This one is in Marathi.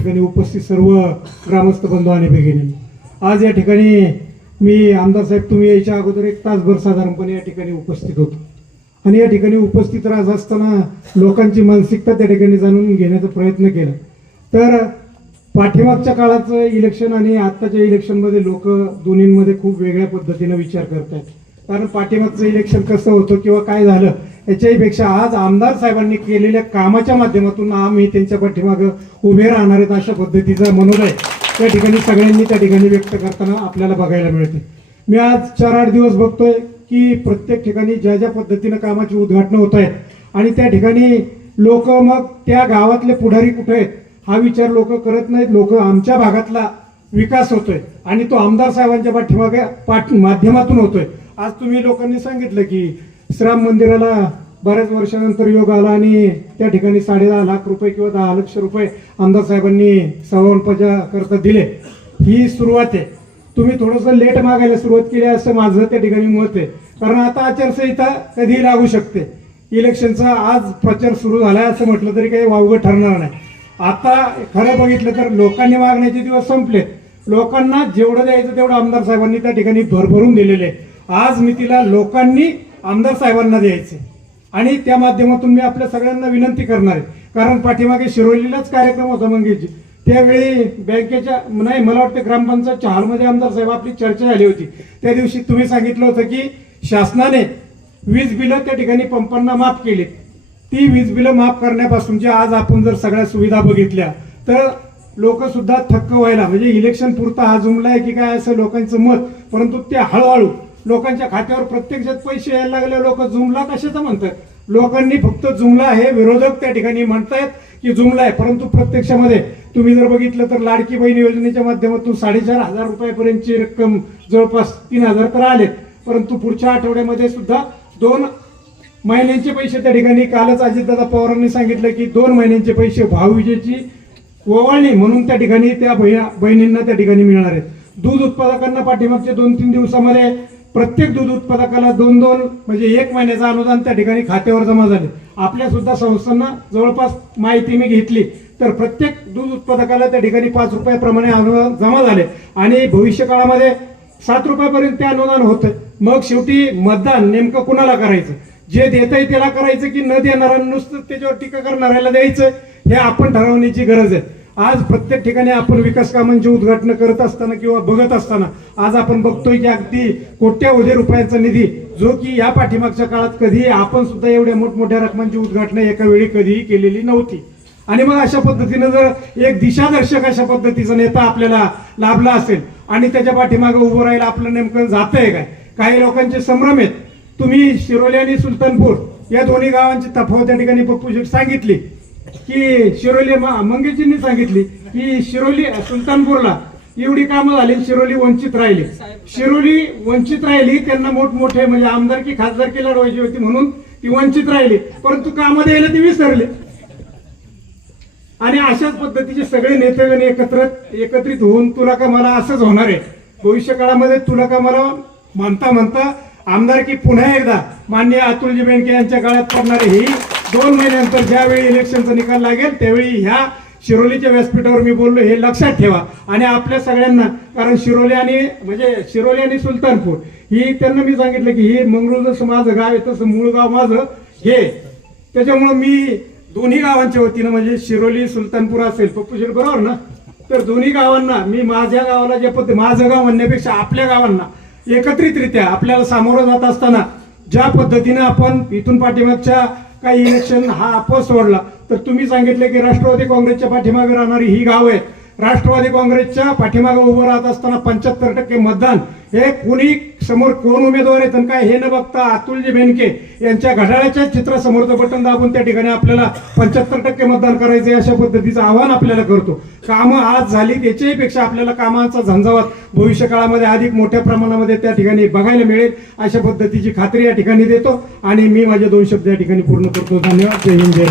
ठिकाणी उपस्थित सर्व ग्रामस्थ बंधू आणि भगिनी. आज या ठिकाणी मी आमदार साहेब तुम्ही यायच्या अगोदर एक तासभर साधारणपणे या ठिकाणी उपस्थित होतो. आणि या ठिकाणी उपस्थित राहत असताना लोकांची मानसिकता त्या ठिकाणी जाणून घेण्याचा प्रयत्न केला. तर पाठीमागच्या काळाचं इलेक्शन आणि आत्ताच्या इलेक्शनमध्ये लोक दोन्हींमध्ये खूप वेगळ्या पद्धतीनं विचार करत आहेत कारण पाठीमागचं इलेक्शन कसं होतं किंवा काय झालं याच्याहीपेक्षा आज आमदार साहेबांनी केलेल्या कामाच्या माध्यमातून आम्ही त्यांच्या पाठीमागं उभे राहणार आहेत अशा पद्धतीचा मनोदय त्या ठिकाणी सगळ्यांनी त्या ठिकाणी व्यक्त करताना आपल्याला बघायला मिळते. मी आज चार आठ दिवस बघतोय की प्रत्येक ठिकाणी ज्या ज्या पद्धतीनं कामाची उद्घाटनं होत आहेत आणि त्या ठिकाणी लोक मग त्या गावातले पुढारी कुठे आहेत हा विचार लोक करत नाहीत. लोक आमच्या भागातला विकास होतोय आणि तो आमदार साहेबांच्या पाठीमागे पाठ माध्यमातून होतोय. आज तुम्ही लोकांनी सांगितलं की श्राम मंदिराला बऱ्याच वर्षानंतर योग आला आणि त्या ठिकाणी साडे दहा लाख रुपये किंवा दहा लक्ष रुपये आमदार साहेबांनी सवानपाच्या करता दिले. ही सुरुवात आहे. तुम्ही थोडंसं लेट मागायला सुरुवात केली असं माझं त्या ठिकाणी मत आहे. कारण आता आचारसंहिता कधीही लागू शकते. इलेक्शनचा आज प्रचार सुरू झालाय असं म्हटलं तरी काही वावगं ठरणार नाही. आता खरं बघितलं तर लोकांनी मागण्याचे दिवस संपले लोकांना जेवढं द्यायचं तेवढं आमदार साहेबांनी त्या ठिकाणी भरभरून दिलेलं. आहे आज मी तिला लोकांनी आमदार साहेबांना द्यायचे. आणि त्या माध्यमातून मी आपल्या सगळ्यांना विनंती करणार आहे. कारण पाठीमागे शिरोलीलाच कार्यक्रम होता मंगेशजी. त्यावेळी बँकेच्या नाही मला वाटतं ग्रामपंचायतच्या हॉलमध्ये आमदार साहेब आपली चर्चा झाली होती. त्या दिवशी तुम्ही सांगितलं होतं की शासनाने वीज बिलं त्या ठिकाणी पंपांना माफ केली. ती वीज बिलं माफ करण्यापासून जे आज आपण जर सगळ्या सुविधा बघितल्या तर लोकसुद्धा थक्क व्हायला म्हणजे इलेक्शन पुरता हा जुमलाय की काय असं लोकांचं मत परंतु ते हळूहळू लोकांच्या खात्यावर प्रत्यक्षात पैसे यायला लागले लोक जुमला कशाचं म्हणतात? लोकांनी फक्त जुमला हे विरोधक त्या ठिकाणी म्हणतायत की जुमला आहे परंतु प्रत्यक्षामध्ये तुम्ही जर बघितलं तर लाडकी बहीण योजनेच्या माध्यमातून साडेचार हजार रुपयापर्यंतची रक्कम जवळपास तीन हजार तर आलेत. परंतु पुढच्या आठवड्यामध्ये सुद्धा दोन महिन्यांचे पैसे त्या ठिकाणी कालच अजितदादा पवारांनी सांगितलं की दोन महिन्यांचे पैसे भावविजेची ओवाळणी म्हणून त्या ठिकाणी त्या बहिणा बहिणींना त्या ठिकाणी मिळणार आहेत. दूध उत्पादकांना पाठीमागच्या दोन तीन दिवसामध्ये प्रत्येक दूध उत्पादकाला दोन दोन म्हणजे एक महिन्याचं अनुदान त्या ठिकाणी खात्यावर जमा झाले. आपल्या सुद्धा संस्थांना जवळपास माहिती मी घेतली. तर प्रत्येक दूध उत्पादकाला त्या ठिकाणी पाच रुपयाप्रमाणे अनुदान जमा झाले. आणि भविष्य काळामध्ये सात रुपयापर्यंत ते अनुदान होतं. मग शेवटी मतदान नेमकं कुणाला करायचं? जे देत आहे त्याला करायचं की न देणारा नुसतं त्याच्यावर टीका करणाऱ्याला द्यायचं? हे आपण ठरवण्याची गरज आहे. आज प्रत्येक ठिकाणी आपण विकास कामांची उद्घाटन करत असताना किंवा बघत असताना आज आपण बघतोय की अगदी कोट्यावधी रुपयांचा निधी जो की या पाठीमागच्या काळात कधी आपण सुद्धा एवढ्या मोठमोठ्या रकमांची उद्घाटनं एका वेळी कधीही केलेली नव्हती. आणि मग अशा पद्धतीनं जर एक दिशादर्शक अशा पद्धतीचा नेता आपल्याला लाभला असेल आणि त्याच्या पाठीमागे उभं राहिलं आपलं नेमकं जातंय काय? काही लोकांचे संभ्रम आहेत. तुम्ही शिरोली आणि सुलतानपूर या दोन्ही गावांची तफावत त्या ठिकाणी पप्पू शेठ सांगितली. की शिरोली मंगेशजींनी सांगितली की शिरोली सुलतानपूरला एवढी कामं झाली शिरोली वंचित राहिली. शिरोली वंचित राहिली त्यांना मोठमोठे म्हणजे आमदारकी खासदारकी लढवायची होती म्हणून ती वंचित राहिली. परंतु कामं द्यायला ती विसरले. आणि अशाच पद्धतीचे सगळे नेतेगण एकत्र एकत्रित होऊन तुला का मला असंच होणार आहे? भविष्य काळामध्ये तुला का मला म्हणता म्हणता आमदारकी पुन्हा एकदा मान्य अतुलजी बेंके यांच्या काळात पडणारे ही दोन महिन्यानंतर ज्यावेळी इलेक्शनचा निकाल लागेल त्यावेळी ह्या शिरोलीच्या व्यासपीठावर मी बोललो हे लक्षात ठेवा. आणि आपल्या सगळ्यांना कारण शिरोली आणि म्हणजे शिरोली आणि सुलतानपूर ही त्यांना मी सांगितलं की हे मंगळूर जसं माझं गाव आहे तसं मूळ गाव माझं हे. त्याच्यामुळं मी दोन्ही गावांच्या वतीनं म्हणजे शिरोली सुलतानपूर असेल पप्पूशीर बरोबर ना? तर दोन्ही गावांना मी माझ्या गावाला जे पद्धती माझं गाव म्हणण्यापेक्षा आपल्या गावांना एकत्रितरित्या आपल्याला सामोरं जात असताना ज्या पद्धतीनं आपण इथून पाठीमागच्या काही इलेक्शन हा अपस सोडला तर तुम्ही सांगितले की राष्ट्रवादी काँग्रेसच्या पाठीमागे राहणारी ही गाव आहे राष्ट्रवादी काँग्रेसच्या पाठीमागे उभं राहत असताना पंच्याहत्तर टक्के मतदान हे कुणी समोर कोण उमेदवार आहेत आणि काय हे न बघता अतुलजी बेनके यांच्या घड्याळाच्या चित्रासमोरचं बटन दाबून त्या ठिकाणी आपल्याला पंच्याहत्तर टक्के मतदान करायचे अशा पद्धतीचं आव्हान आपल्याला करतो. कामं आज झाली त्याच्याही पेक्षा आपल्याला कामाचा झंझावात भविष्य काळामध्ये अधिक मोठ्या प्रमाणामध्ये त्या ठिकाणी बघायला मिळेल अशा पद्धतीची खात्री या ठिकाणी देतो. आणि मी माझे दोन शब्द या ठिकाणी पूर्ण करतो. धन्यवाद. जय हिंद जय